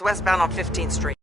westbound on 15th Street.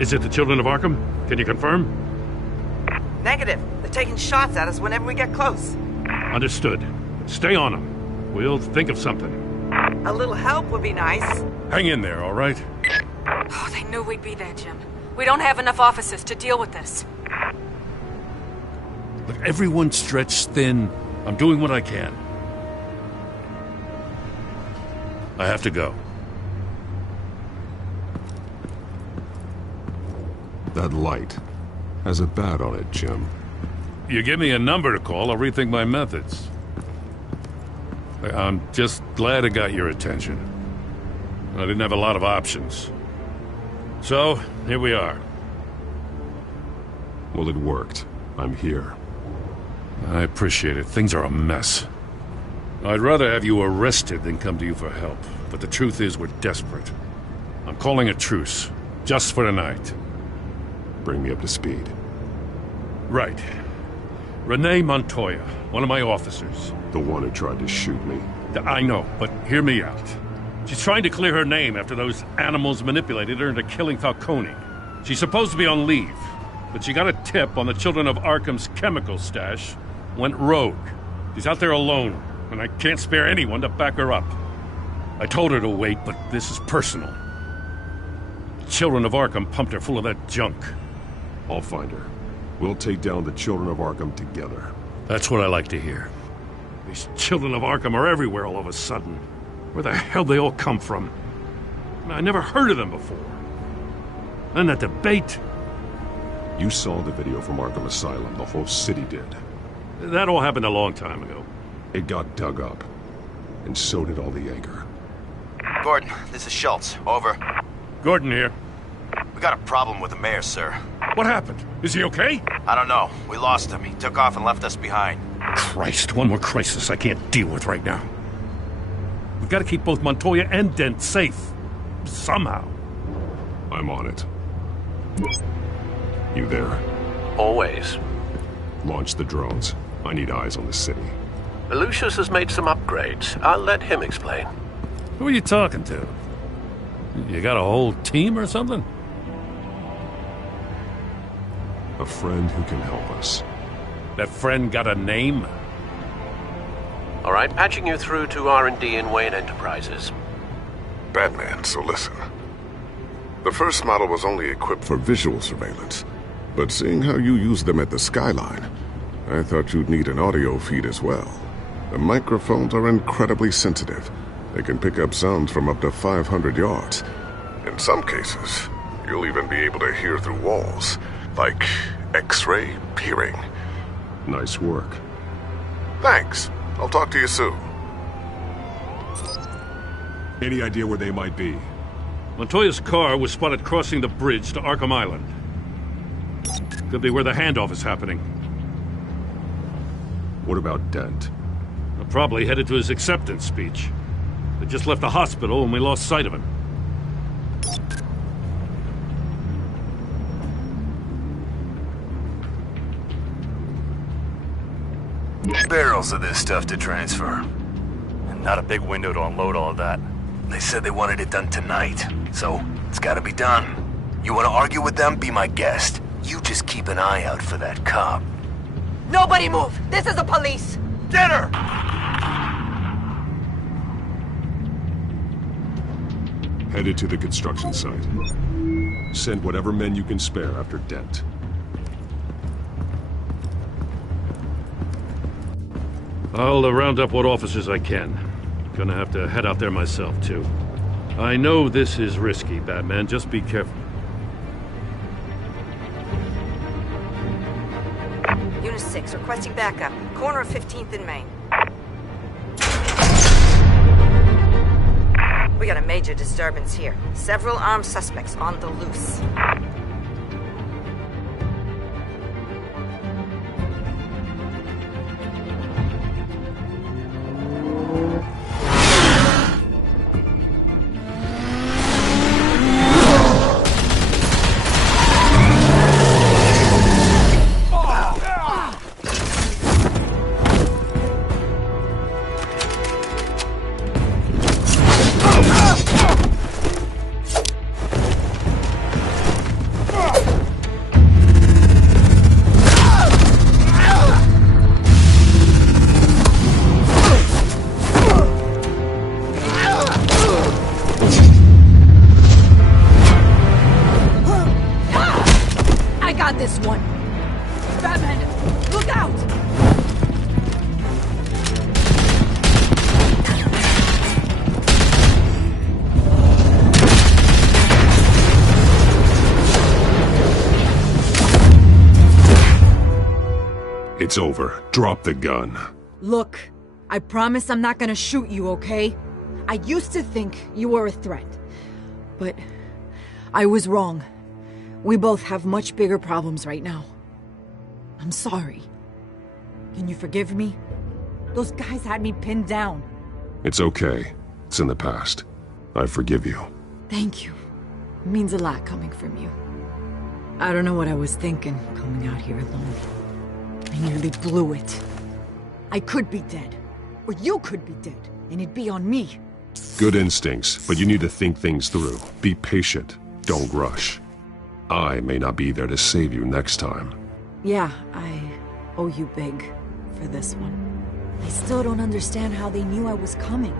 Is it the Children of Arkham? Can you confirm? Negative. They're taking shots at us whenever we get close. Understood. Stay on them. We'll think of something. A little help would be nice. Hang in there, all right? Oh, they knew we'd be there, Jim. We don't have enough officers to deal with this. Look, everyone's stretched thin. I'm doing what I can. I have to go. That light has a bat on it, Jim. You give me a number to call, I'll rethink my methods. I'm just glad it got your attention. I didn't have a lot of options. So, here we are. Well, it worked. I'm here. I appreciate it. Things are a mess. I'd rather have you arrested than come to you for help. But the truth is, we're desperate. I'm calling a truce. Just for tonight. Bring me up to speed. Right. Renee Montoya, one of my officers. The one who tried to shoot me. I know, but hear me out. She's trying to clear her name after those animals manipulated her into killing Falcone. She's supposed to be on leave, but she got a tip on the Children of Arkham's chemical stash, went rogue. She's out there alone, and I can't spare anyone to back her up. I told her to wait, but this is personal. The Children of Arkham pumped her full of that junk. I'll find her. We'll take down the Children of Arkham together. That's what I like to hear. These Children of Arkham are everywhere all of a sudden. Where the hell they all come from? I never heard of them before. And that debate. You saw the video from Arkham Asylum. The whole city did. That all happened a long time ago. It got dug up. And so did all the anger. Gordon, this is Schultz. Over. Gordon here. We got a problem with the mayor, sir. What happened? Is he okay? I don't know. We lost him. He took off and left us behind. Christ, one more crisis I can't deal with right now. We've got to keep both Montoya and Dent safe. Somehow. I'm on it. You there? Always. Launch the drones. I need eyes on the city. Lucius has made some upgrades. I'll let him explain. Who are you talking to? You got a whole team or something? A friend who can help us. That friend got a name? All right, patching you through to R&D in Wayne Enterprises. Batman, so listen. The first model was only equipped for visual surveillance, but seeing how you use them at the Skyline, I thought you'd need an audio feed as well. The microphones are incredibly sensitive. They can pick up sounds from up to 500 yards. In some cases, you'll even be able to hear through walls, like X-ray peering. Nice work. Thanks. I'll talk to you soon. Any idea where they might be? Montoya's car was spotted crossing the bridge to Arkham Island. Could be where the handoff is happening. What about Dent? Probably headed to his acceptance speech. They just left the hospital and we lost sight of him. Barrels of this stuff to transfer. And not a big window to unload all of that. They said they wanted it done tonight, so it's gotta be done. You wanna argue with them? Be my guest. You just keep an eye out for that cop. Nobody move! This is the police! Get her! Headed to the construction site. Send whatever men you can spare after Dent. I'll round up what officers I can. Gonna have to head out there myself, too. I know this is risky, Batman. Just be careful. Unit 6, requesting backup. Corner of 15th and Main. We got a major disturbance here. Several armed suspects on the loose. got this one. Batman, look out! It's over. Drop the gun. Look, I promise I'm not gonna shoot you, okay? I used to think you were a threat, but I was wrong. We both have much bigger problems right now. I'm sorry. Can you forgive me? Those guys had me pinned down. It's okay. It's in the past. I forgive you. Thank you. It means a lot coming from you. I don't know what I was thinking, coming out here alone. I nearly blew it. I could be dead. Or you could be dead, and it'd be on me. Good instincts, but you need to think things through. Be patient. Don't rush. I may not be there to save you next time. Yeah, I owe you big for this one. I still don't understand how they knew I was coming.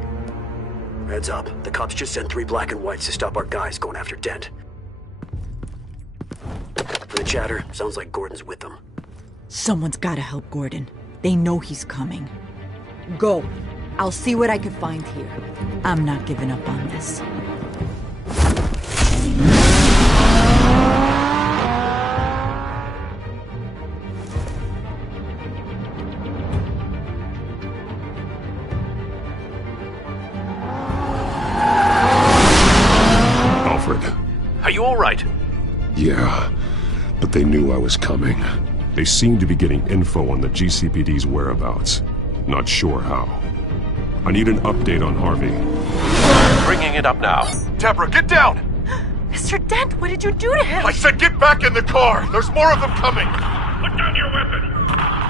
Heads up. The cops just sent 3 black and whites to stop our guys going after Dent. For the chatter, sounds like Gordon's with them. Someone's gotta help Gordon. They know he's coming. Go. I'll see what I can find here. I'm not giving up on this. Alfred. Are you all right? Yeah, but they knew I was coming. They seem to be getting info on the GCPD's whereabouts. Not sure how. I need an update on Harvey. Bringing it up now. Deborah, get down! Mr. Dent, what did you do to him? I said get back in the car! There's more of them coming! Put down your weapon!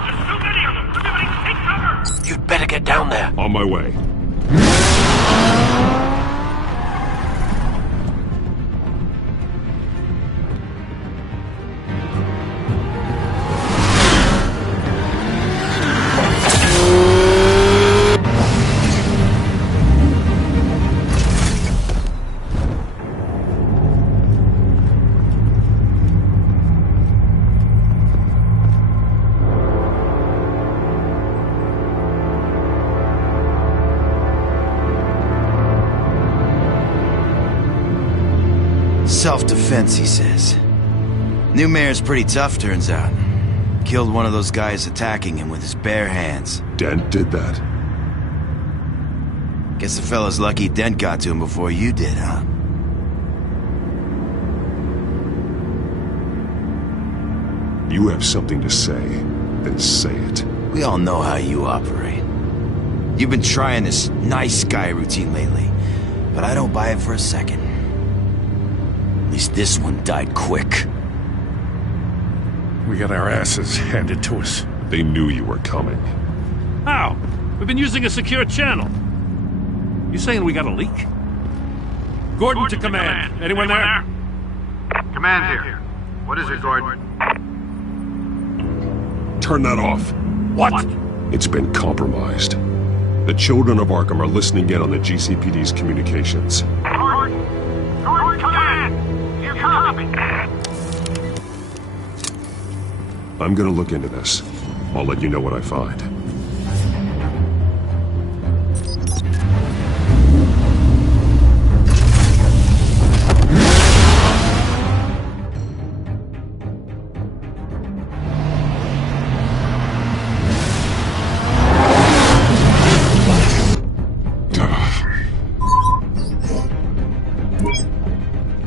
There's too many of them! Everybody take cover! You'd better get down there. On my way. Self-defense, he says. New mayor's pretty tough, turns out. Killed one of those guys attacking him with his bare hands. Dent did that? Guess the fella's lucky Dent got to him before you did, huh? You have something to say, then say it. We all know how you operate. You've been trying this nice guy routine lately, but I don't buy it for a second. At least this one died quick. We got our asses handed to us. They knew you were coming. How? We've been using a secure channel. You saying we got a leak? Gordon to command. Anyone there? Command here. What is it, Gordon? Turn that off. What? It's been compromised. The children of Arkham are listening in on the GCPD's communications. Gordon, command! You copy? I'm gonna look into this. I'll let you know what I find.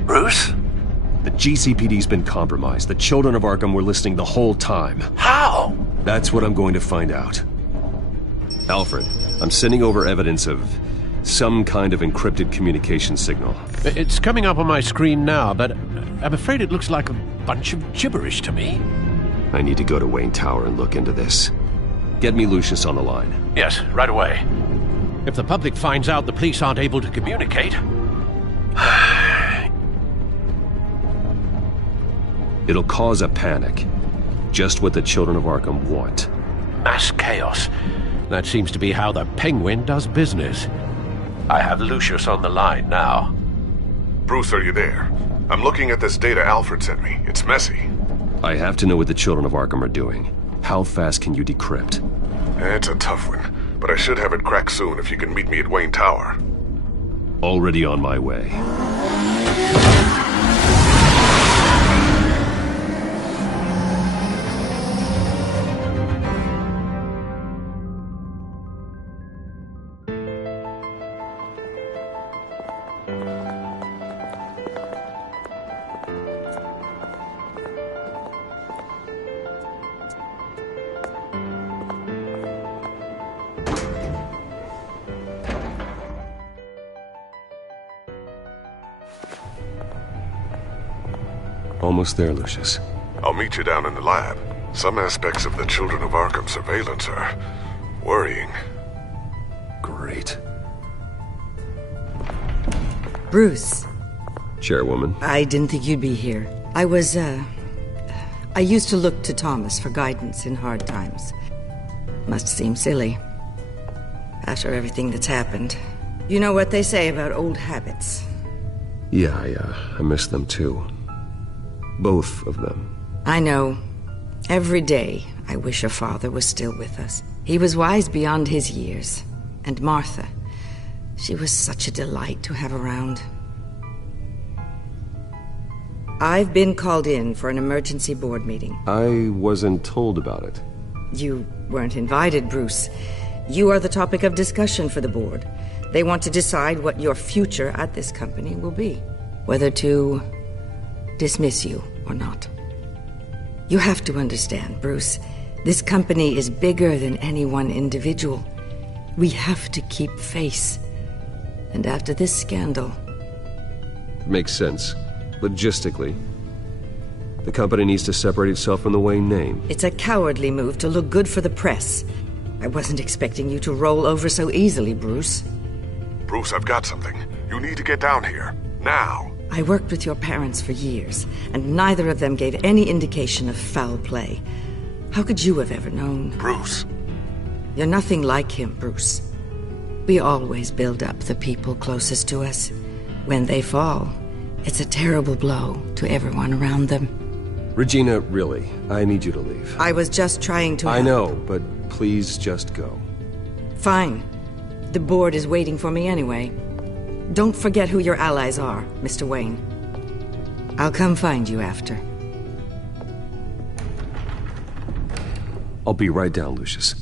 Bruce? The GCPD's been compromised. The children of Arkham were listening the whole time. How? That's what I'm going to find out. Alfred, I'm sending over evidence of some kind of encrypted communication signal. It's coming up on my screen now, but I'm afraid it looks like a bunch of gibberish to me. I need to go to Wayne Tower and look into this. Get me Lucius on the line. Yes, right away. If the public finds out the police aren't able to communicate... It'll cause a panic. Just what the children of Arkham want. Mass chaos. That seems to be how the Penguin does business. I have Lucius on the line now. Bruce, are you there? I'm looking at this data Alfred sent me. It's messy. I have to know what the Children of Arkham are doing. How fast can you decrypt? It's a tough one, but I should have it cracked soon if you can meet me at Wayne Tower. Already on my way. Almost there, Lucius. I'll meet you down in the lab. Some aspects of the Children of Arkham surveillance are worrying. Great. Bruce. Chairwoman. I didn't think you'd be here. I used to look to Thomas for guidance in hard times. Must seem silly. After everything that's happened. You know what they say about old habits. Yeah, I miss them too. Both of them. I know. Every day, I wish your father was still with us. He was wise beyond his years. And Martha, she was such a delight to have around. I've been called in for an emergency board meeting. I wasn't told about it. You weren't invited, Bruce. You are the topic of discussion for the board. They want to decide what your future at this company will be. Whether to dismiss you or not. You have to understand, Bruce. This company is bigger than any one individual. We have to keep face. And after this scandal... Makes sense. Logistically. The company needs to separate itself from the Wayne name. It's a cowardly move to look good for the press. I wasn't expecting you to roll over so easily, Bruce. Bruce, I've got something. You need to get down here. Now. I worked with your parents for years, and neither of them gave any indication of foul play. How could you have ever known? Bruce. You're nothing like him, Bruce. We always build up the people closest to us. When they fall, it's a terrible blow to everyone around them. Regina, really, I need you to leave. I was just trying to help. I know, but please just go. Fine. The board is waiting for me anyway. Don't forget who your allies are, Mr. Wayne. I'll come find you after. I'll be right down, Lucius.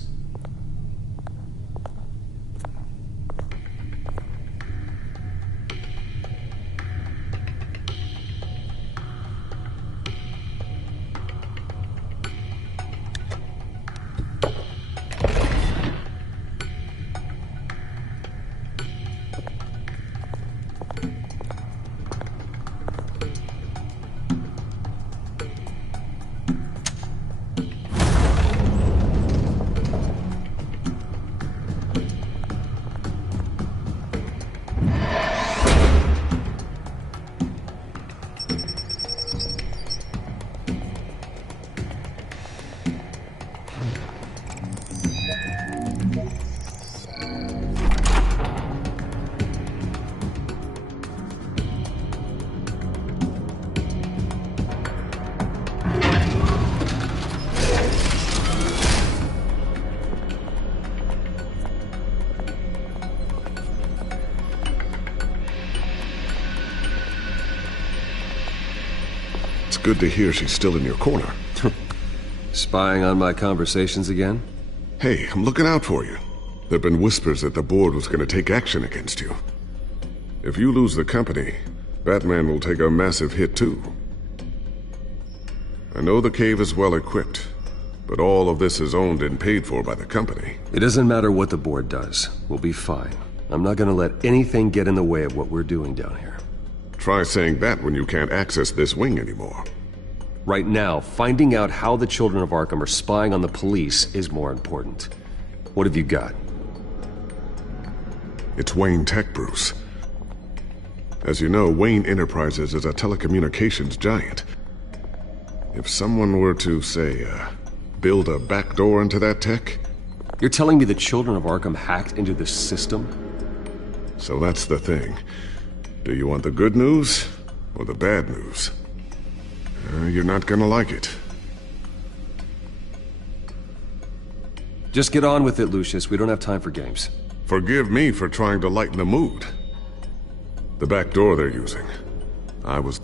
Good to hear she's still in your corner. Spying on my conversations again? Hey, I'm looking out for you. There've been whispers that the board was going to take action against you. If you lose the company, Batman will take a massive hit too. I know the cave is well equipped, but all of this is owned and paid for by the company. It doesn't matter what the board does. We'll be fine. I'm not going to let anything get in the way of what we're doing down here. Try saying that when you can't access this wing anymore. Right now, finding out how the Children of Arkham are spying on the police is more important. What have you got? It's Wayne Tech, Bruce. As you know, Wayne Enterprises is a telecommunications giant. If someone were to, say, build a backdoor into that tech... You're telling me the Children of Arkham hacked into this system? So that's the thing. Do you want the good news or the bad news? You're not gonna like it. Just get on with it, Lucius. We don't have time for games. Forgive me for trying to lighten the mood. The back door they're using. I was...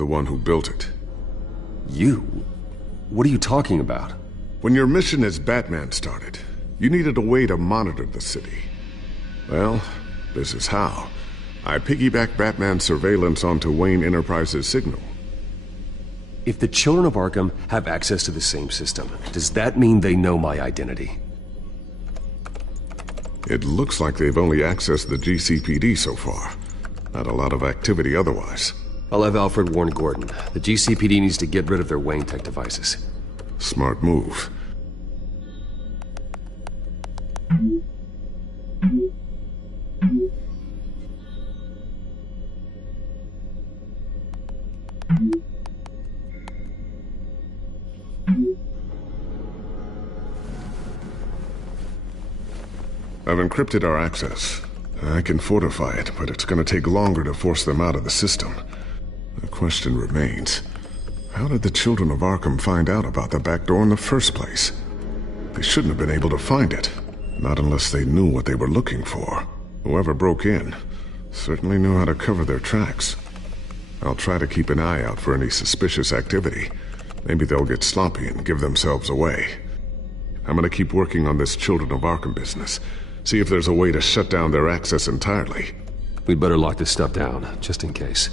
The one who built it. You? What are you talking about? When your mission as Batman started, you needed a way to monitor the city. Well, this is how. I piggybacked Batman's surveillance onto Wayne Enterprises' signal. If the children of Arkham have access to the same system, does that mean they know my identity? It looks like they've only accessed the GCPD so far. Not a lot of activity otherwise. I'll have Alfred warn Gordon. The GCPD needs to get rid of their Wayne Tech devices. Smart move. I've encrypted our access. I can fortify it, but it's gonna take longer to force them out of the system. The question remains, how did the children of Arkham find out about the back door in the first place? They shouldn't have been able to find it. Not unless they knew what they were looking for. Whoever broke in certainly knew how to cover their tracks. I'll try to keep an eye out for any suspicious activity. Maybe they'll get sloppy and give themselves away. I'm gonna keep working on this Children of Arkham business. See if there's a way to shut down their access entirely. We'd better lock this stuff down, just in case.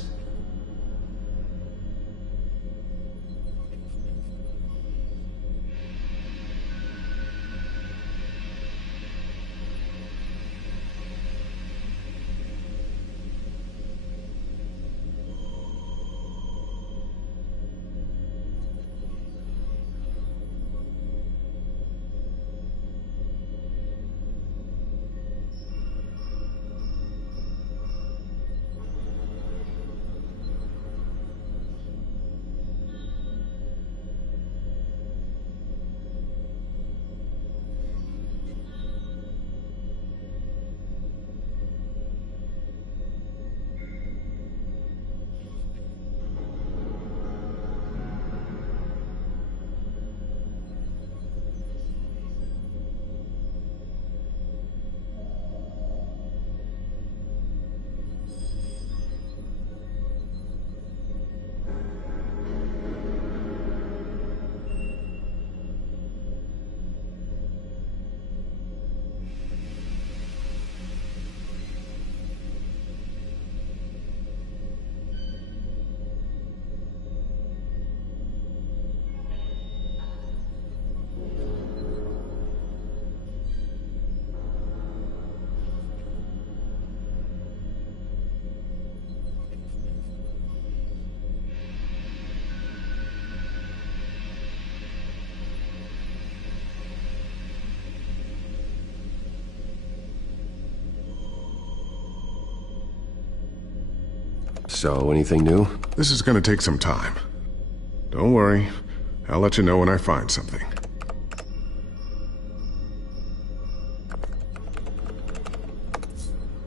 So, anything new? This is gonna take some time. Don't worry. I'll let you know when I find something.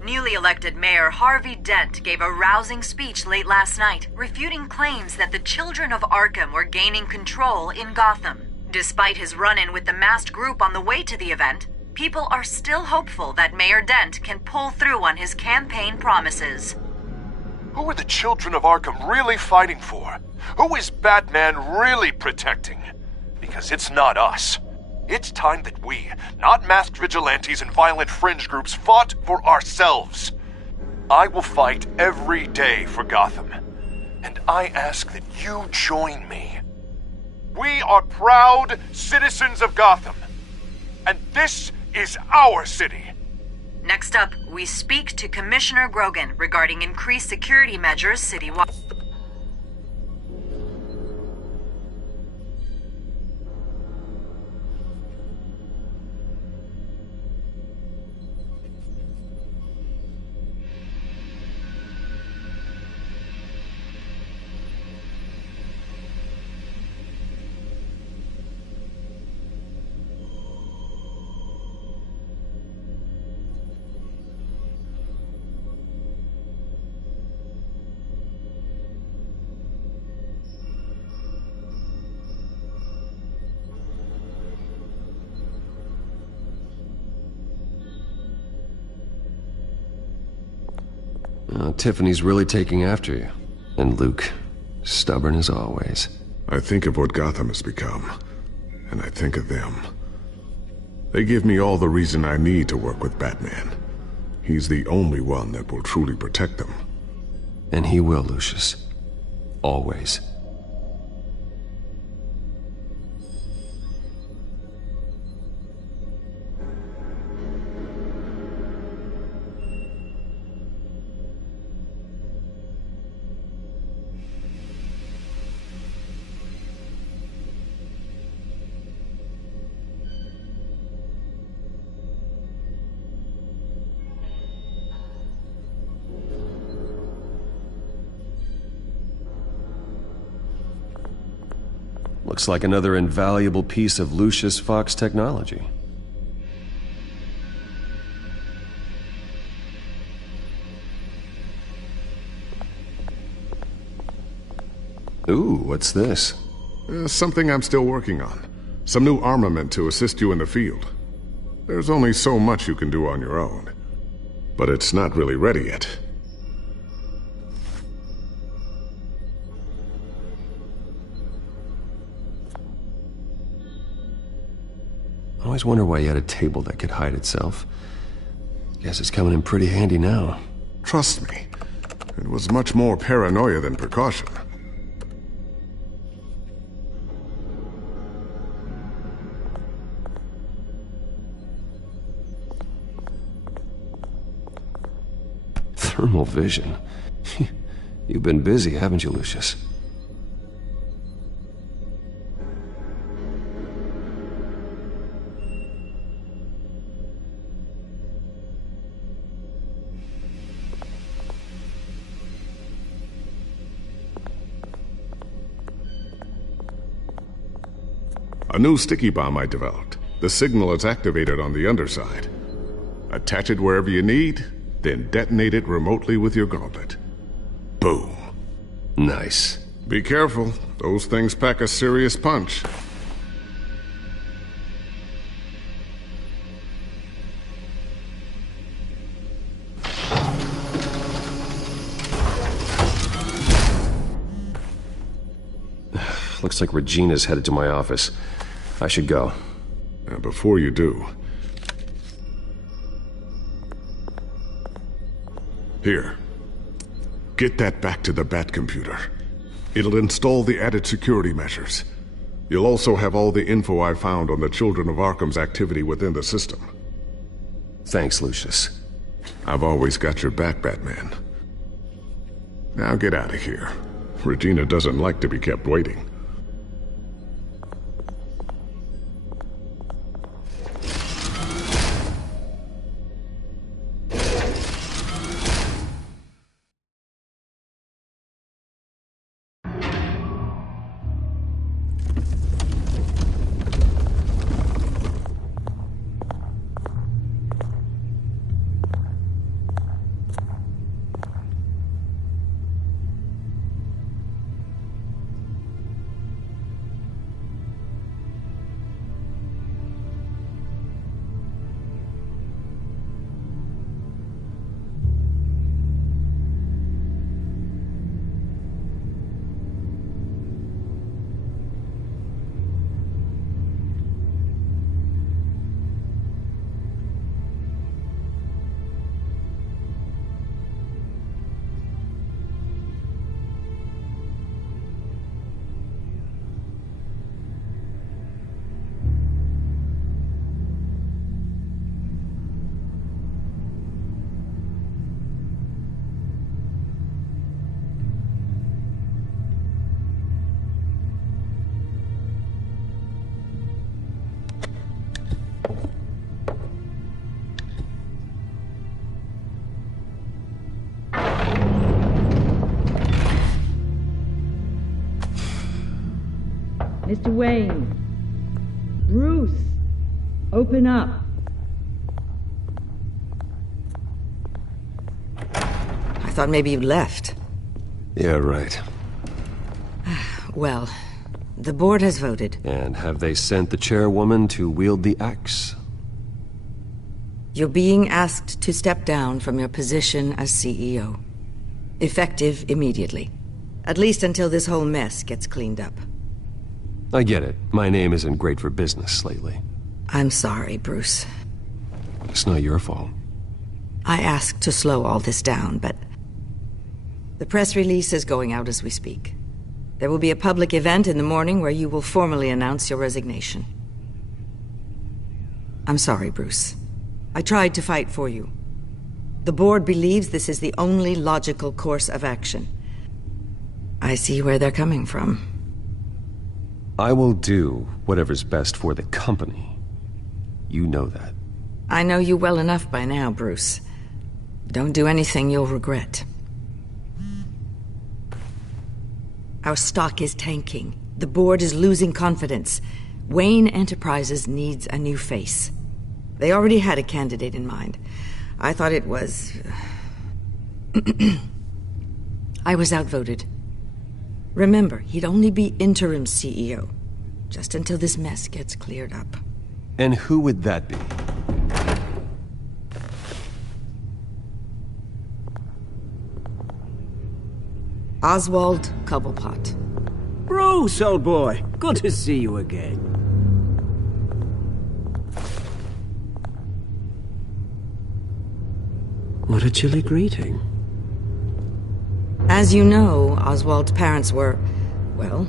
Newly elected Mayor Harvey Dent gave a rousing speech late last night, refuting claims that the children of Arkham were gaining control in Gotham. Despite his run-in with the masked group on the way to the event, people are still hopeful that Mayor Dent can pull through on his campaign promises. Who are the children of Arkham really fighting for? Who is Batman really protecting? Because it's not us. It's time that we, not masked vigilantes and violent fringe groups, fought for ourselves. I will fight every day for Gotham. And I ask that you join me. We are proud citizens of Gotham. And this is our city. Next up, we speak to Commissioner Grogan regarding increased security measures citywide. Tiffany's really taking after you. And Luke. Stubborn as always. I think of what Gotham has become, and I think of them. They give me all the reason I need to work with Batman. He's the only one that will truly protect them. And he will, Lucius. Always. Looks like another invaluable piece of Lucius Fox technology. Ooh, what's this? Something I'm still working on. Some new armament to assist you in the field. There's only so much you can do on your own. But it's not really ready yet. I always wonder why you had a table that could hide itself. Guess it's coming in pretty handy now. Trust me, it was much more paranoia than precaution. Thermal vision. You've been busy, haven't you, Lucius? A new sticky bomb I developed. The signal is activated on the underside. Attach it wherever you need, then detonate it remotely with your gauntlet. Boom. Nice. Be careful. Those things pack a serious punch. Looks like Regina's headed to my office. I should go. Before you do... Here. Get that back to the Bat computer. It'll install the added security measures. You'll also have all the info I found on the Children of Arkham's activity within the system. Thanks, Lucius. I've always got your back, Batman. Now get out of here. Regina doesn't like to be kept waiting. Mr. Wayne. Bruce. Open up. I thought maybe you'd left. Yeah, right. Well, the board has voted. And have they sent the chairwoman to wield the axe? You're being asked to step down from your position as CEO. Effective immediately. At least until this whole mess gets cleaned up. I get it. My name isn't great for business lately. I'm sorry, Bruce. It's not your fault. I asked to slow all this down, but... The press release is going out as we speak. There will be a public event in the morning where you will formally announce your resignation. I'm sorry, Bruce. I tried to fight for you. The board believes this is the only logical course of action. I see where they're coming from. I will do whatever's best for the company. You know that. I know you well enough by now, Bruce. Don't do anything you'll regret. Our stock is tanking. The board is losing confidence. Wayne Enterprises needs a new face. They already had a candidate in mind. I thought it was... I was outvoted. Remember, he'd only be interim CEO, just until this mess gets cleared up. And who would that be? Oswald Cobblepot. Bruce, old boy. Good to see you again. What a chilly greeting. As you know, Oswald's parents were, well,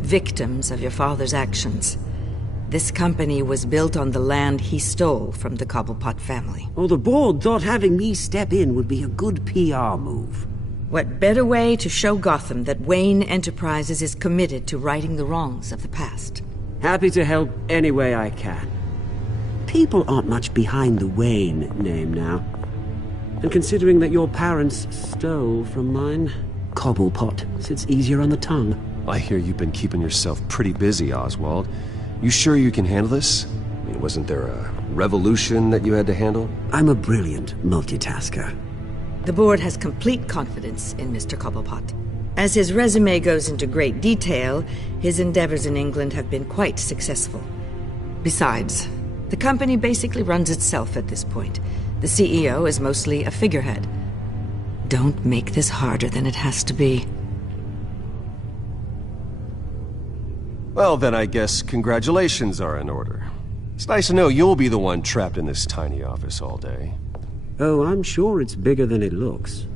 victims of your father's actions. This company was built on the land he stole from the Cobblepot family. Oh, the board thought having me step in would be a good PR move. What better way to show Gotham that Wayne Enterprises is committed to righting the wrongs of the past? Happy to help any way I can. People aren't much behind the Wayne name now. And considering that your parents stole from mine, Cobblepot sits easier on the tongue. I hear you've been keeping yourself pretty busy, Oswald. You sure you can handle this? I mean, wasn't there a revolution that you had to handle? I'm a brilliant multitasker. The board has complete confidence in Mr. Cobblepot. As his resume goes into great detail, his endeavors in England have been quite successful. Besides, the company basically runs itself at this point. The CEO is mostly a figurehead. Don't make this harder than it has to be. Well, then I guess congratulations are in order. It's nice to know you'll be the one trapped in this tiny office all day. Oh, I'm sure it's bigger than it looks.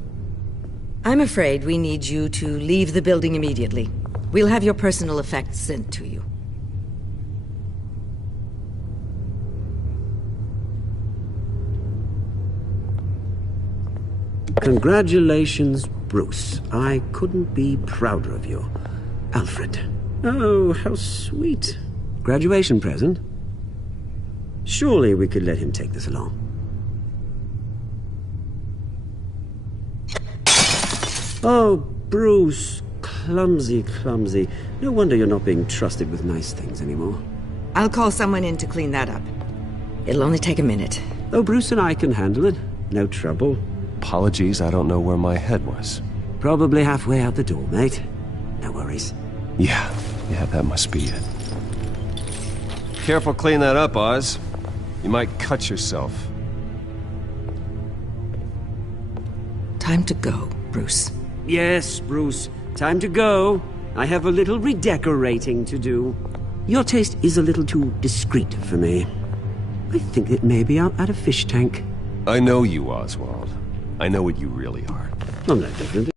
I'm afraid we need you to leave the building immediately. We'll have your personal effects sent to you. Congratulations, Bruce. I couldn't be prouder of you. Alfred. Oh, how sweet. Graduation present? Surely we could let him take this along. Oh, Bruce. Clumsy, clumsy. No wonder you're not being trusted with nice things anymore. I'll call someone in to clean that up. It'll only take a minute. Oh, Bruce and I can handle it. No trouble. Apologies, I don't know where my head was. Probably halfway out the door, mate. No worries. Yeah, that must be it. Careful clean that up, Oz. You might cut yourself. Time to go, Bruce. Yes, Bruce. Time to go. I have a little redecorating to do. Your taste is a little too discreet for me. I think that maybe I'm at a fish tank. I know you, Oswald. I know what you really are. I'm no different.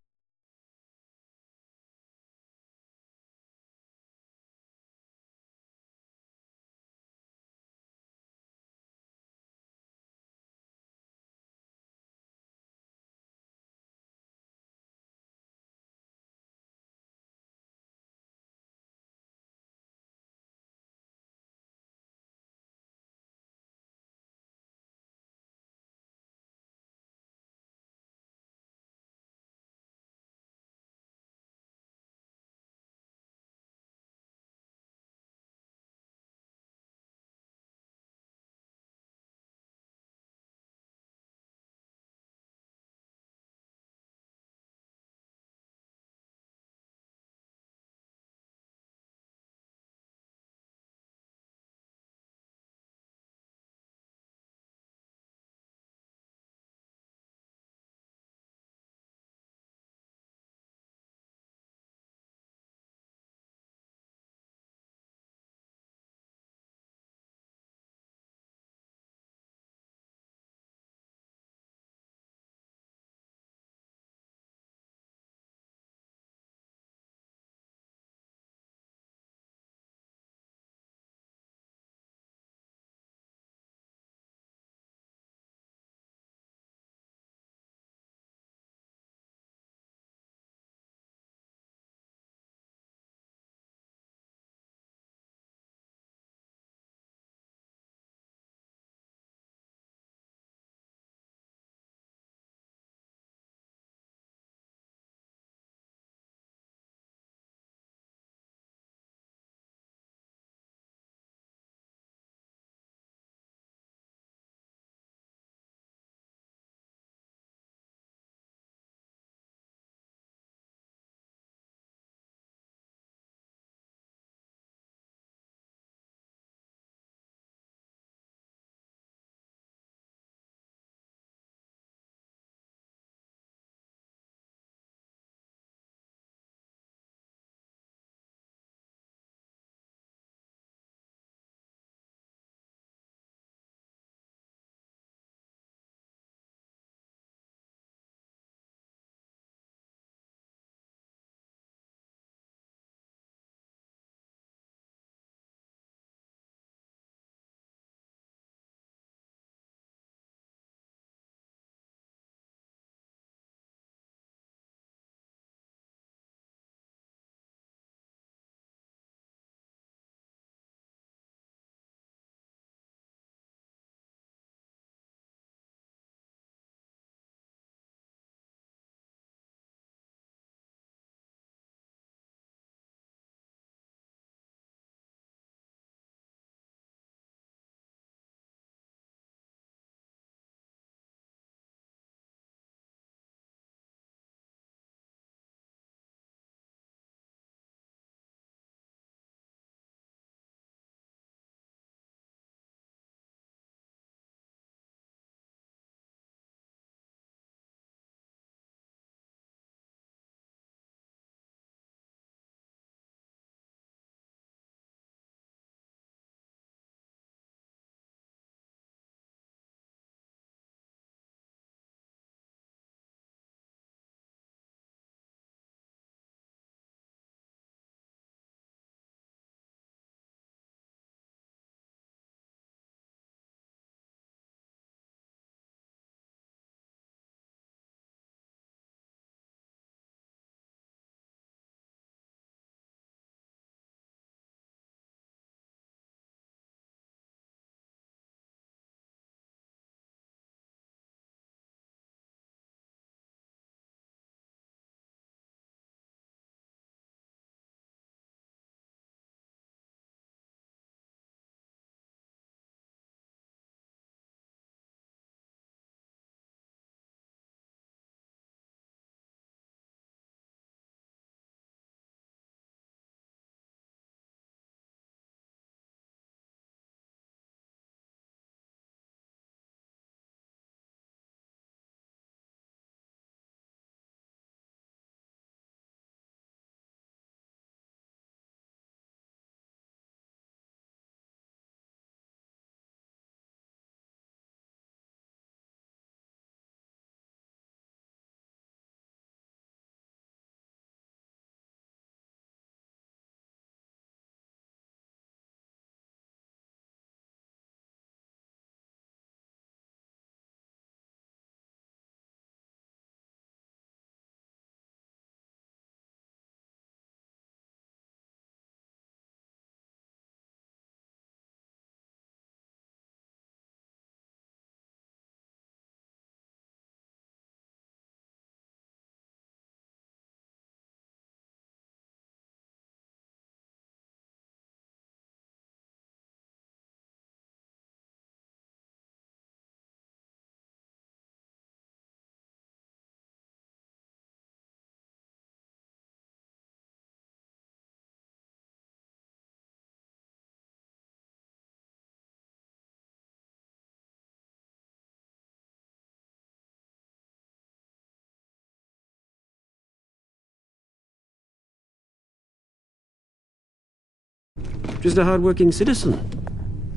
Just a hard-working citizen,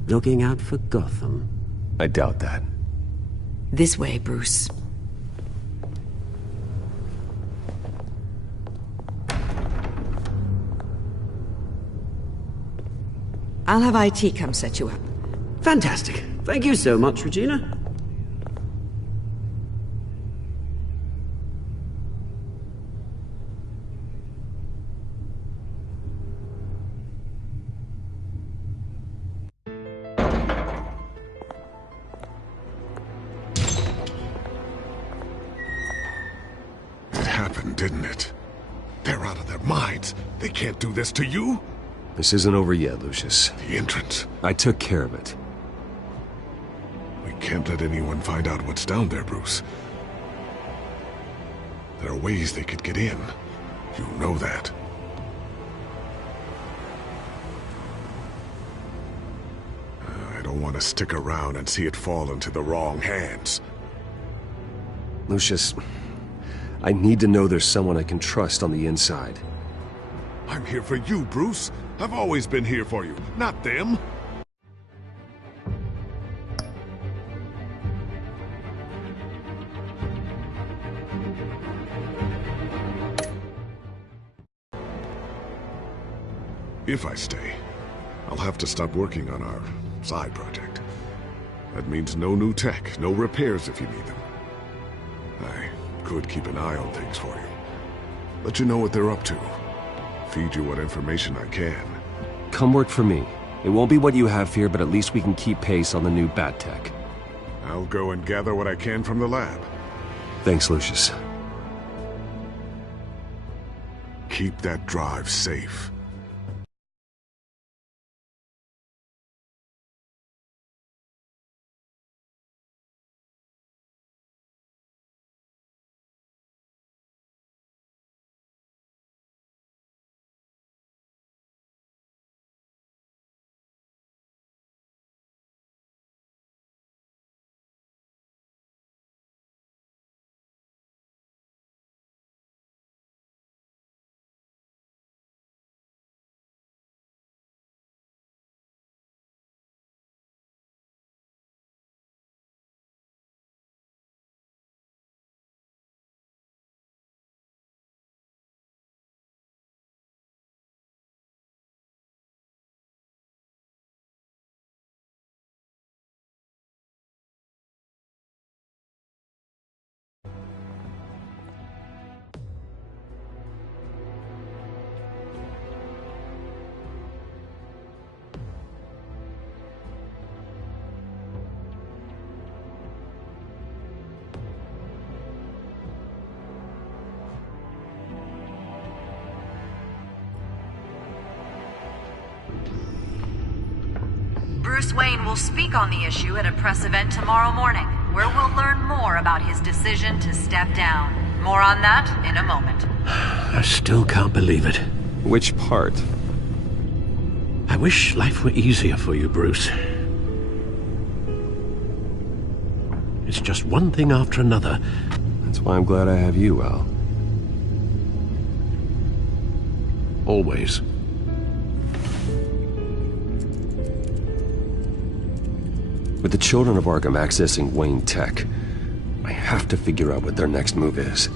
looking out for Gotham. I doubt that. This way, Bruce. I'll have IT come set you up. Fantastic. Thank you so much, Regina. It happened, didn't it? They're out of their minds. They can't do this to you. This isn't over yet, Lucius. The entrance. I took care of it. We can't let anyone find out what's down there, Bruce. There are ways they could get in. You know that. I don't want to stick around and see it fall into the wrong hands. Lucius, I need to know there's someone I can trust on the inside. I'm here for you, Bruce. I've always been here for you, not them. If I stay, I'll have to stop working on our side project. That means no new tech, no repairs if you need them. I could keep an eye on things for you. Let you know what they're up to. Feed you what information I can. Come work for me. It won't be what you have here, but at least we can keep pace on the new bat tech. I'll go and gather what I can from the lab. Thanks, Lucius. Keep that drive safe. Bruce Wayne will speak on the issue at a press event tomorrow morning, where we'll learn more about his decision to step down. More on that in a moment. I still can't believe it. Which part? I wish life were easier for you, Bruce. It's just one thing after another. That's why I'm glad I have you, Al. Always. With the children of Arkham accessing Wayne Tech, I have to figure out what their next move is.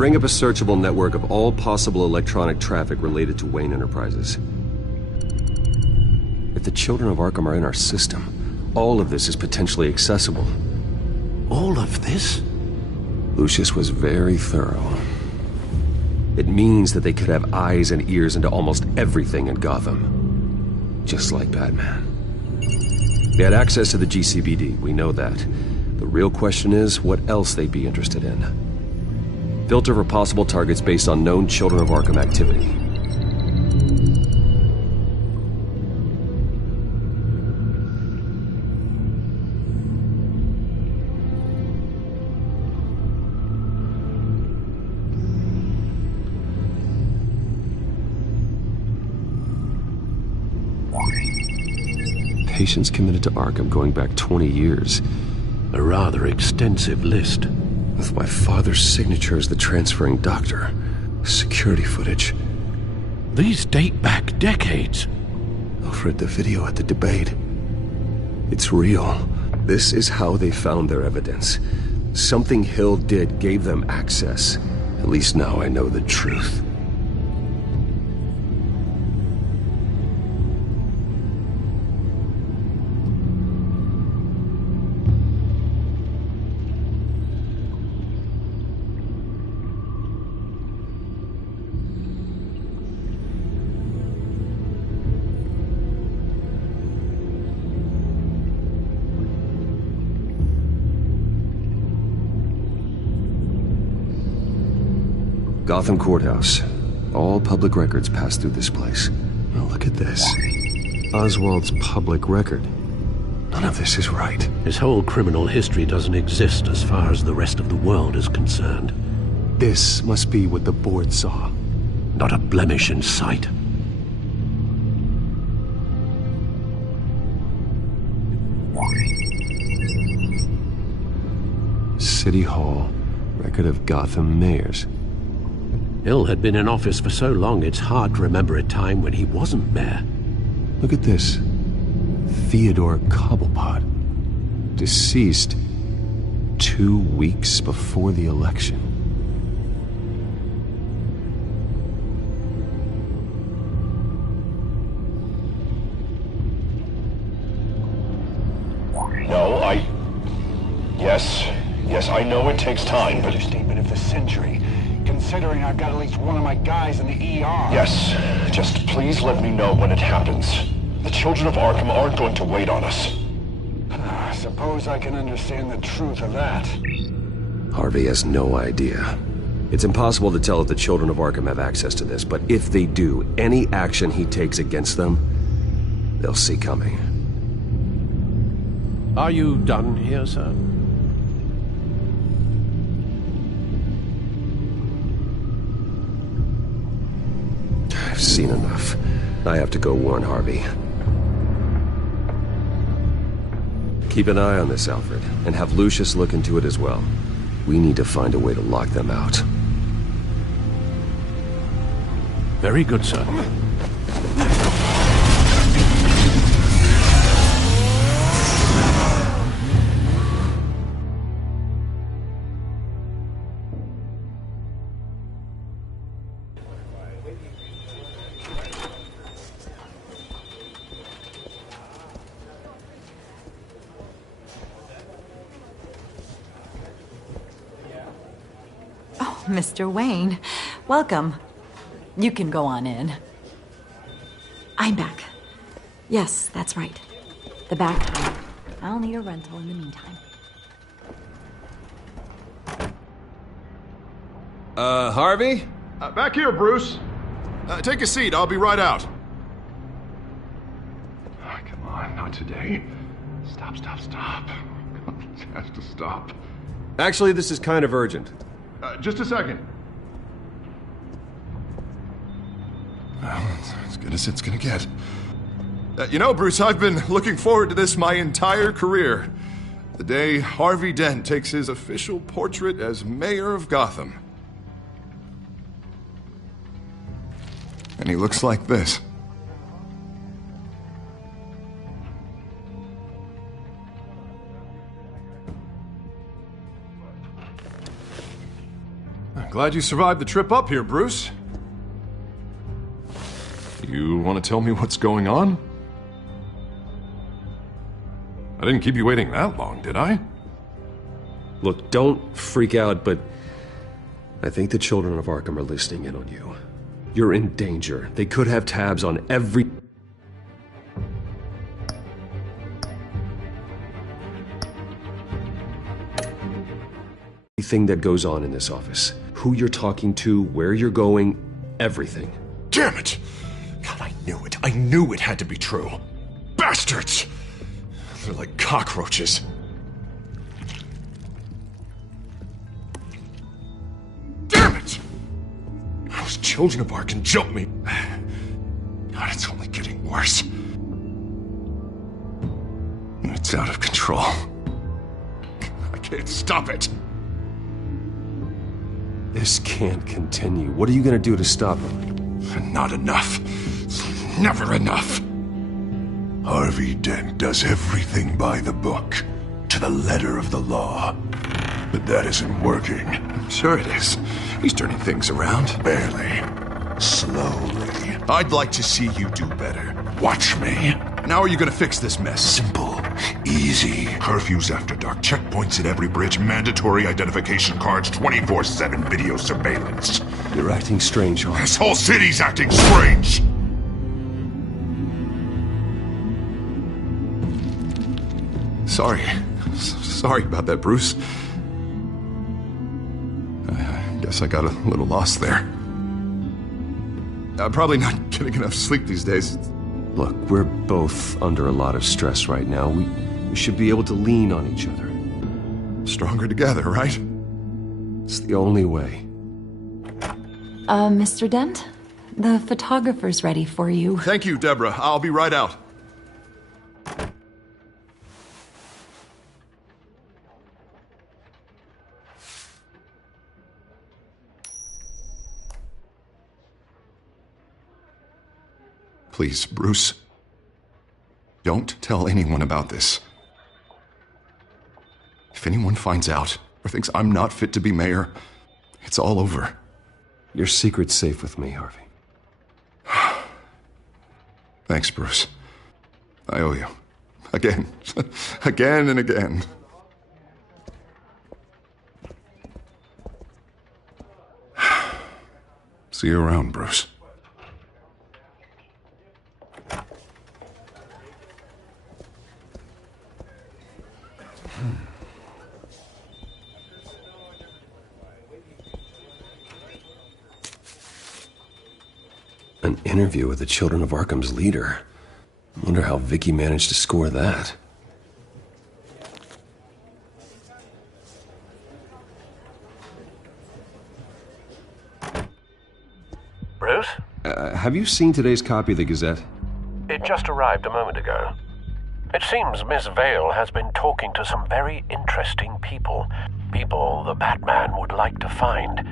Bring up a searchable network of all possible electronic traffic related to Wayne Enterprises. If the children of Arkham are in our system, all of this is potentially accessible. All of this? Lucius was very thorough. It means that they could have eyes and ears into almost everything in Gotham. Just like Batman. They had access to the GCPD, we know that. The real question is, what else they'd be interested in. Filter for possible targets based on known Children of Arkham activity. Patients committed to Arkham going back 20 years. A rather extensive list. With my father's signature as the transferring doctor. Security footage. These date back decades. Alfred, the video at the debate. It's real. This is how they found their evidence. Something Hill did gave them access. At least now I know the truth. Gotham Courthouse. All public records pass through this place. Now look at this. Oswald's public record. None of this is right. His whole criminal history doesn't exist as far as the rest of the world is concerned. This must be what the board saw. Not a blemish in sight. City Hall. Record of Gotham mayors. Hill had been in office for so long, it's hard to remember a time when he wasn't mayor. Look at this. Theodore Cobblepot. Deceased 2 weeks before the election. No, Yes, I know it takes time, but... Understatement of the century. Considering I've got at least one of my guys in the ER. Yes, just please let me know when it happens. The children of Arkham aren't going to wait on us. I suppose I can understand the truth of that. Harvey has no idea. It's impossible to tell if the children of Arkham have access to this, but if they do, any action he takes against them, they'll see coming. Are you done here, sir? I've seen enough. I have to go warn Harvey. Keep an eye on this, Alfred, and have Lucius look into it as well. We need to find a way to lock them out. Very good, sir. Mr. Wayne, welcome. You can go on in. I'm back. Yes, that's right. The back. I'll need a rental in the meantime. Harvey? Back here, Bruce. Take a seat. I'll be right out. Oh, come on, not today. Stop. It has to stop. Actually, this is kind of urgent. Just a second. Well, it's as good as it's gonna get. You know, Bruce, I've been looking forward to this my entire career. The day Harvey Dent takes his official portrait as mayor of Gotham. And he looks like this. Glad you survived the trip up here, Bruce. You want to tell me what's going on? I didn't keep you waiting that long, did I? Look, don't freak out, but I think the children of Arkham are listening in on you. You're in danger. They could have tabs on everything that goes on in this office. Who you're talking to, where you're going, everything. Damn it! God, I knew it. I knew it had to be true. Bastards! They're like cockroaches. Damn it! Those children of Arkham jumped me. God, it's only getting worse. It's out of control. I can't stop it. This can't continue. What are you gonna do to stop him? Not enough. Never enough. Harvey Dent does everything by the book, to the letter of the law. But that isn't working. Sure it is. He's turning things around. Barely. Slowly. I'd like to see you do better. Watch me. Now are you gonna fix this mess? Simple. Easy. Curfews after dark, checkpoints at every bridge, mandatory identification cards, 24/7 video surveillance. You're acting strange, Harvey. This whole city's acting strange! Sorry about that, Bruce. I guess I got a little lost there. I'm probably not getting enough sleep these days. Look, we're both under a lot of stress right now. We should be able to lean on each other. Stronger together, right? It's the only way. Mr. Dent? The photographer's ready for you. Thank you, Deborah. I'll be right out. Please, Bruce. Don't tell anyone about this. If anyone finds out or thinks I'm not fit to be mayor, it's all over. Your secret's safe with me, Harvey. Thanks, Bruce. I owe you. Again. Again and again. See you around, Bruce. An interview with the Children of Arkham's leader. I wonder how Vicky managed to score that. Bruce? Have you seen today's copy of the Gazette? It just arrived a moment ago. It seems Miss Vale has been talking to some very interesting people. People the Batman would like to find.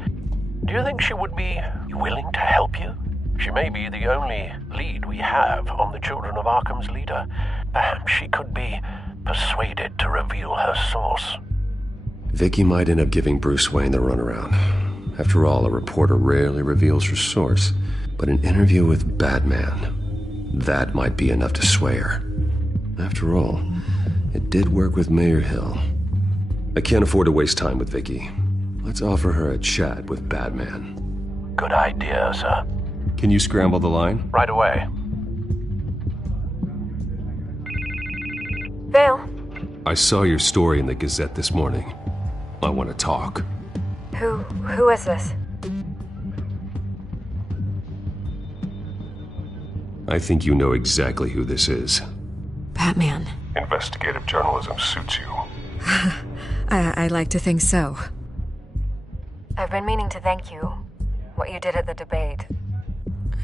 Do you think she would be willing to help you? She may be the only lead we have on the Children of Arkham's leader. Perhaps she could be persuaded to reveal her source. Vicky might end up giving Bruce Wayne the runaround. After all, a reporter rarely reveals her source. But an interview with Batman, that might be enough to sway her. After all, it did work with Mayor Hill. I can't afford to waste time with Vicky. Let's offer her a chat with Batman. Good idea, sir. Can you scramble the line? Right away. Vale? I saw your story in the Gazette this morning. I want to talk. Who is this? I think you know exactly who this is. Batman. Investigative journalism suits you. I like to think so. I've been meaning to thank you. What you did at the debate.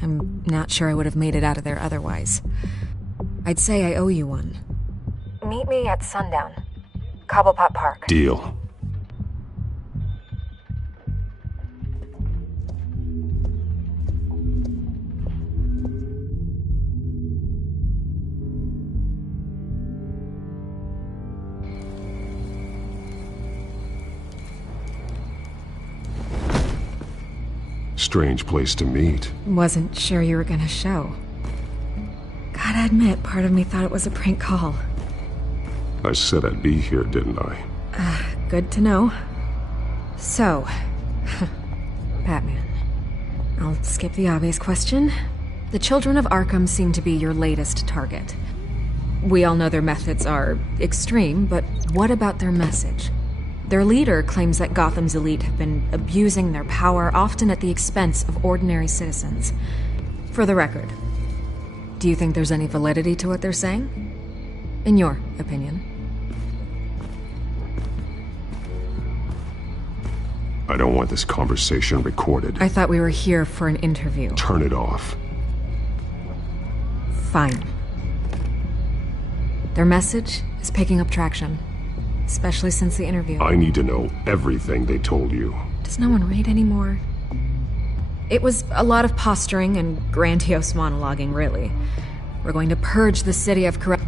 I'm not sure I would have made it out of there otherwise. I'd say I owe you one. Meet me at sundown. Cobblepot Park. Deal. strange place to meet. Wasn't sure you were gonna show. Gotta admit, part of me thought it was a prank call. I said I'd be here, didn't I? Good to know. So, Batman. I'll skip the obvious question. The children of Arkham seem to be your latest target. We all know their methods are extreme, but what about their message? Their leader claims that Gotham's elite have been abusing their power, often at the expense of ordinary citizens. For the record, do you think there's any validity to what they're saying? In your opinion? I don't want this conversation recorded. I thought we were here for an interview. Turn it off. Fine. Their message is picking up traction, especially since the interview. I need to know everything they told you. Does no one read anymore? It was a lot of posturing and grandiose monologuing, really. We're going to purge the city of corrupt...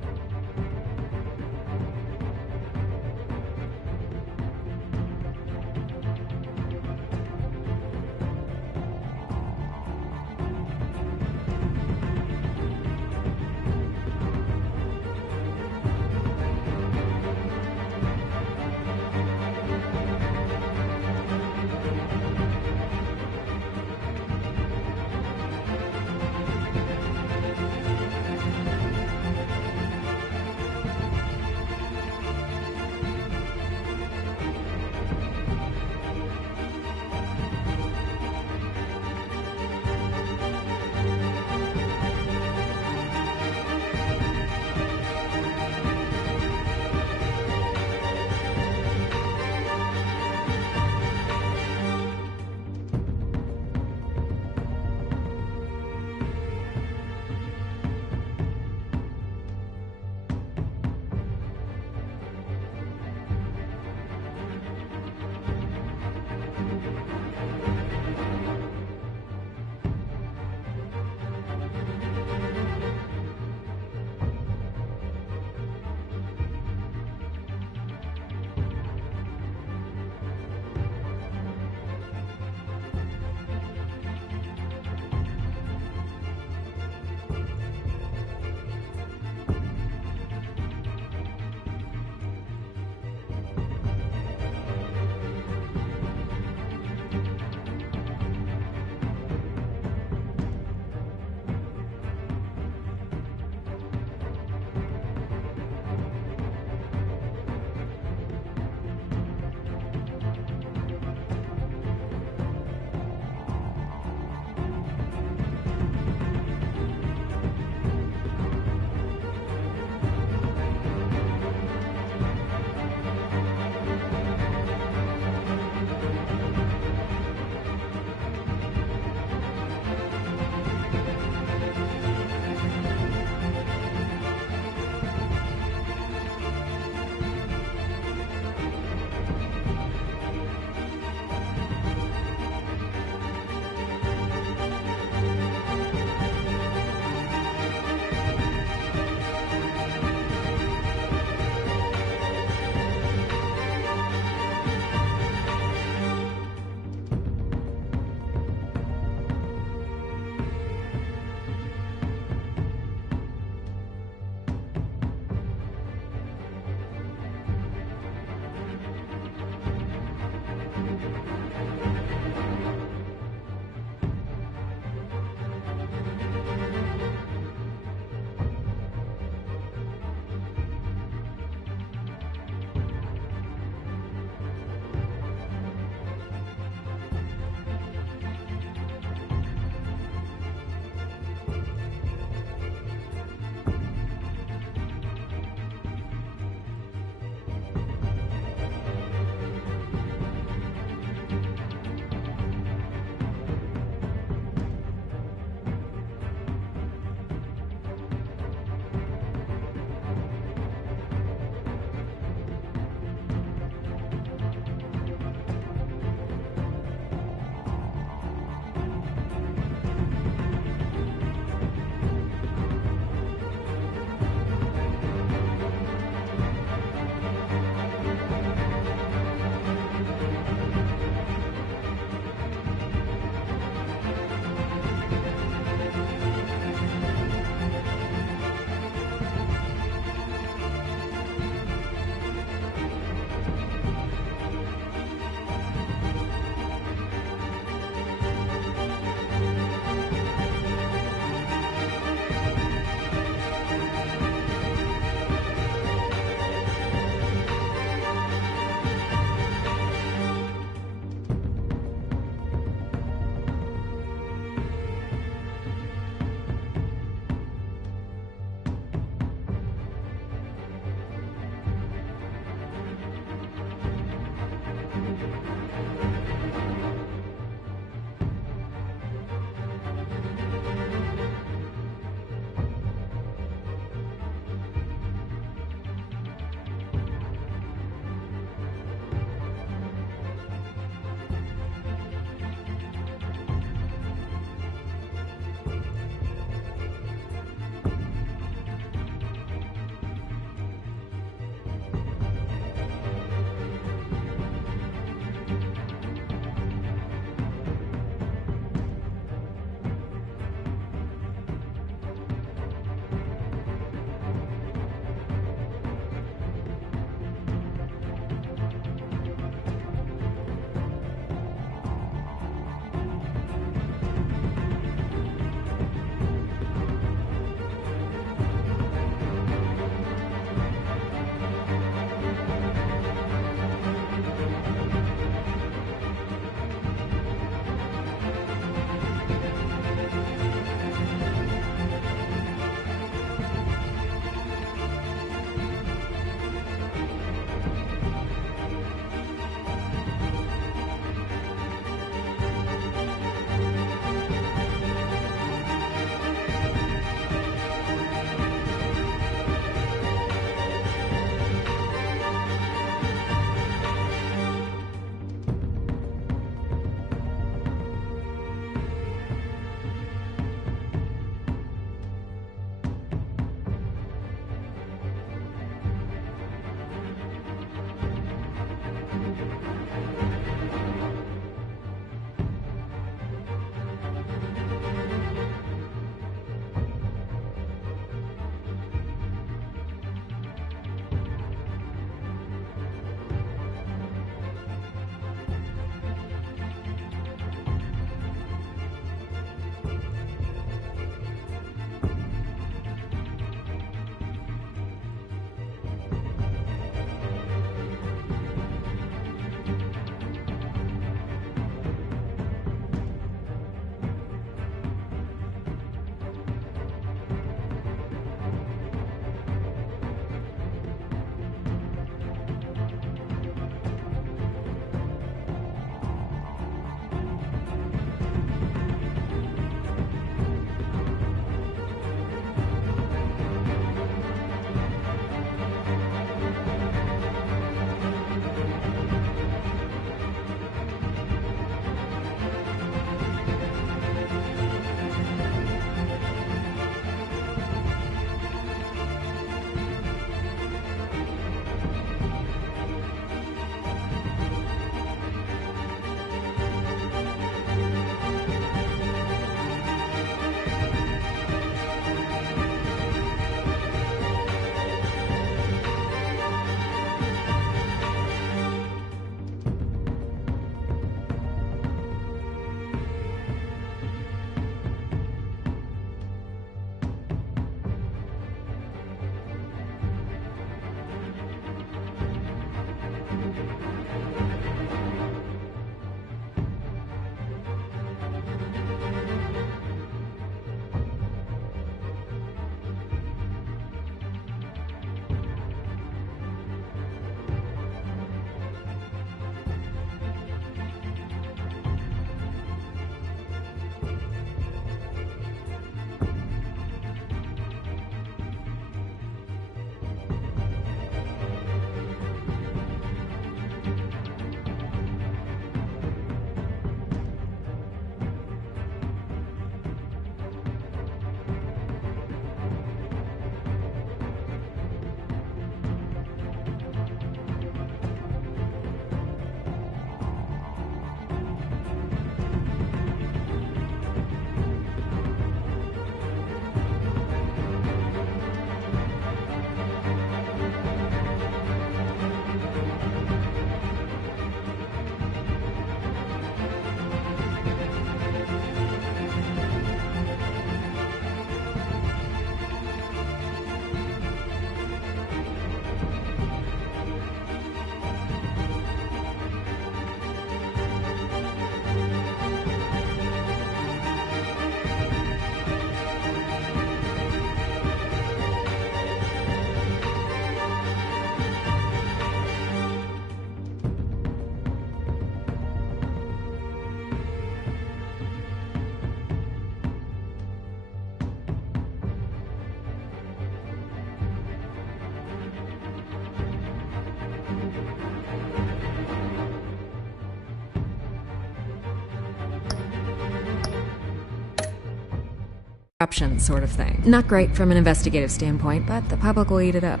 corruption sort of thing. Not great from an investigative standpoint, but the public will eat it up.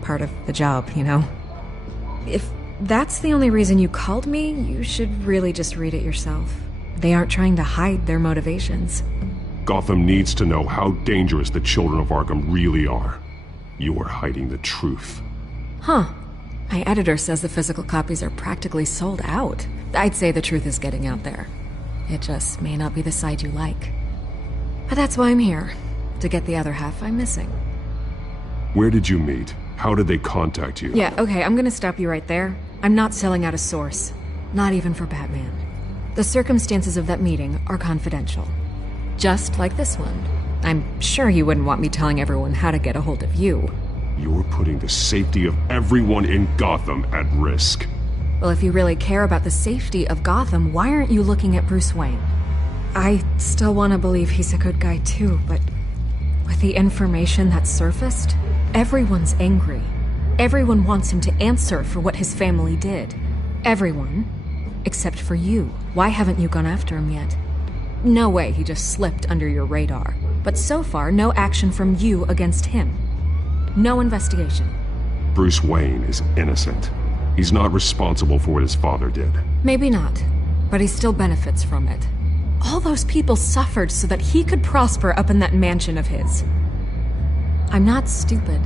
Part of the job, you know? If that's the only reason you called me, you should really just read it yourself. They aren't trying to hide their motivations. Gotham needs to know how dangerous the children of Arkham really are. You are hiding the truth. Huh. My editor says the physical copies are practically sold out. I'd say the truth is getting out there. It just may not be the side you like. But that's why I'm here, to get the other half I'm missing. Where did you meet? How did they contact you? Yeah, okay, I'm gonna stop you right there. I'm not selling out a source. Not even for Batman. The circumstances of that meeting are confidential. Just like this one. I'm sure you wouldn't want me telling everyone how to get a hold of you. You're putting the safety of everyone in Gotham at risk. Well, if you really care about the safety of Gotham, why aren't you looking at Bruce Wayne? I still want to believe he's a good guy too, but with the information that surfaced, everyone's angry. Everyone wants him to answer for what his family did. Everyone, except for you. Why haven't you gone after him yet? No way he just slipped under your radar. But so far, no action from you against him. No investigation. Bruce Wayne is innocent. He's not responsible for what his father did. Maybe not, but he still benefits from it. All those people suffered so that he could prosper up in that mansion of his. I'm not stupid.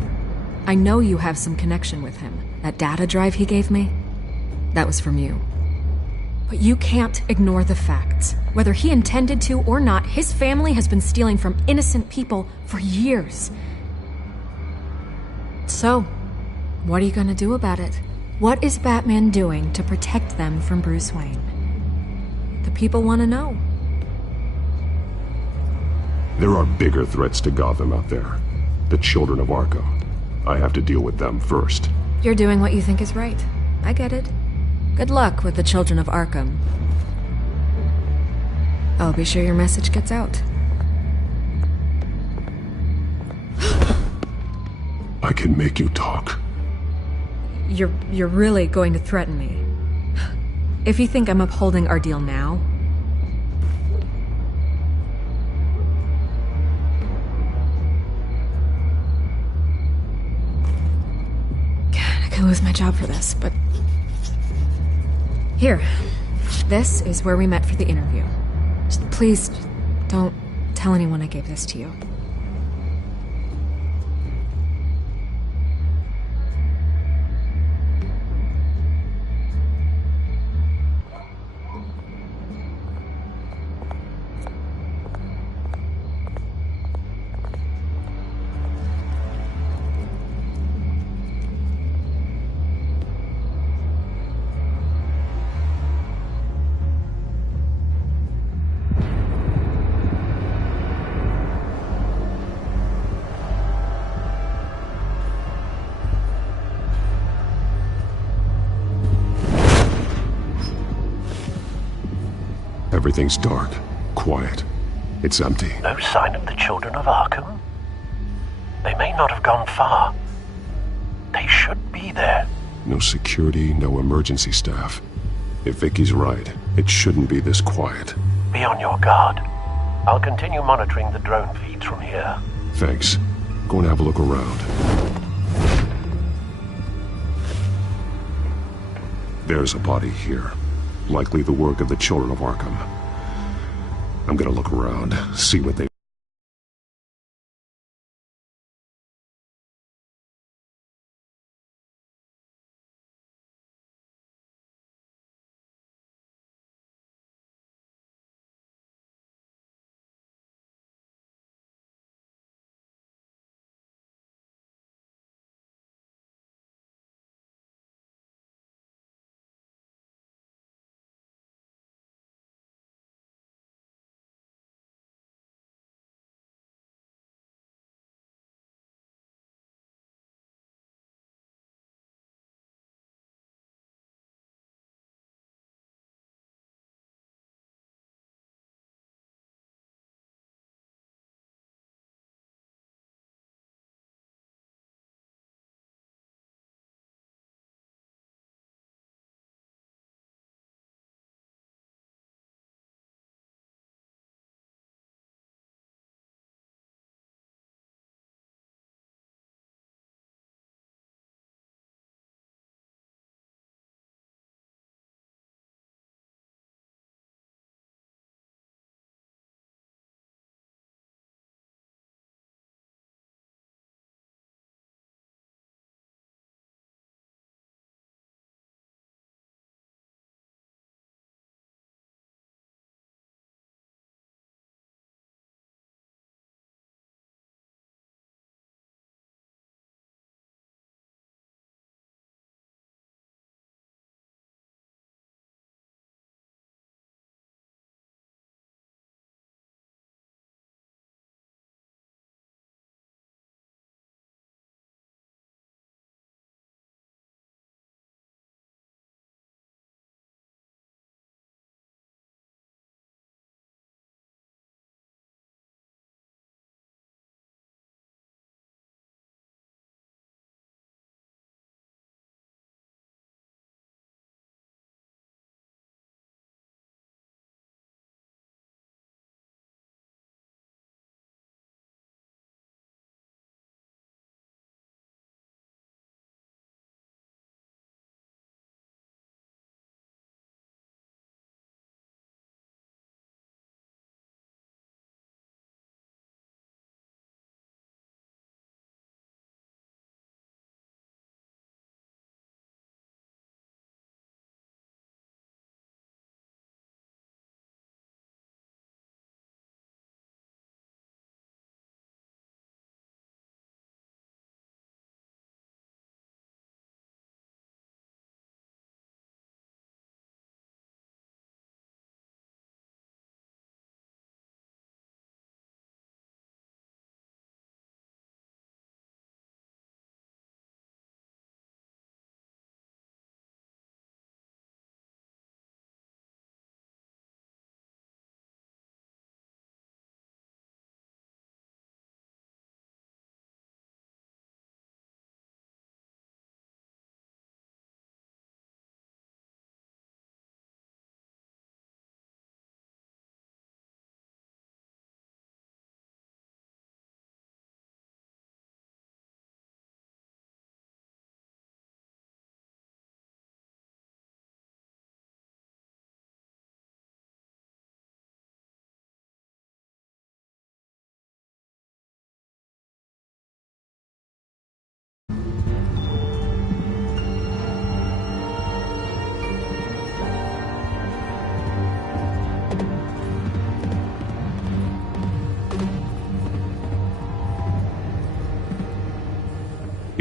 I know you have some connection with him. That data drive he gave me, that was from you. But you can't ignore the facts. Whether he intended to or not, his family has been stealing from innocent people for years. So, what are you gonna do about it? What is Batman doing to protect them from Bruce Wayne? The people want to know. There are bigger threats to Gotham out there. The children of Arkham. I have to deal with them first. You're doing what you think is right. I get it. Good luck with the children of Arkham. I'll be sure your message gets out. I can make you talk. You're really going to threaten me? If you think I'm upholding our deal now... God, I could lose my job for this, but... Here. This is where we met for the interview. Just please, don't tell anyone I gave this to you. Everything's dark, quiet. It's empty. No sign of the children of Arkham? They may not have gone far. They should be there. No security, no emergency staff. If Vicky's right, it shouldn't be this quiet. Be on your guard. I'll continue monitoring the drone feeds from here. Thanks. Go and have a look around. There's a body here. Likely the work of the children of Arkham. I'm gonna look around, see what they...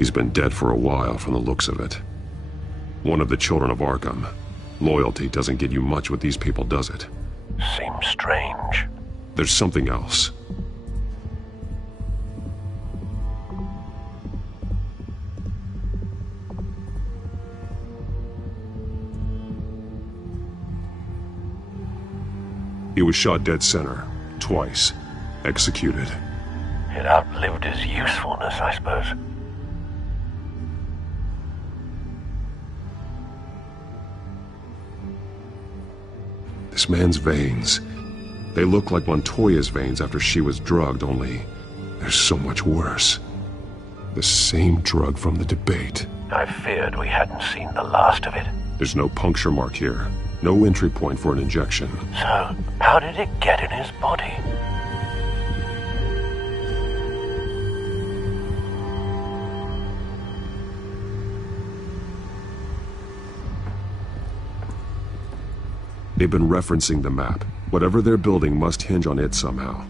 He's been dead for a while from the looks of it. One of the children of Arkham. Loyalty doesn't get you much with these people, does it? Seems strange. There's something else. He was shot dead center, twice, executed. It outlived his usefulness, I suppose. This man's veins, they look like Montoya's veins after she was drugged, only they're so much worse. The same drug from the debate. I feared we hadn't seen the last of it. There's no puncture mark here. No entry point for an injection. So, how did it get in his body? They've been referencing the map. Whatever they're building must hinge on it somehow.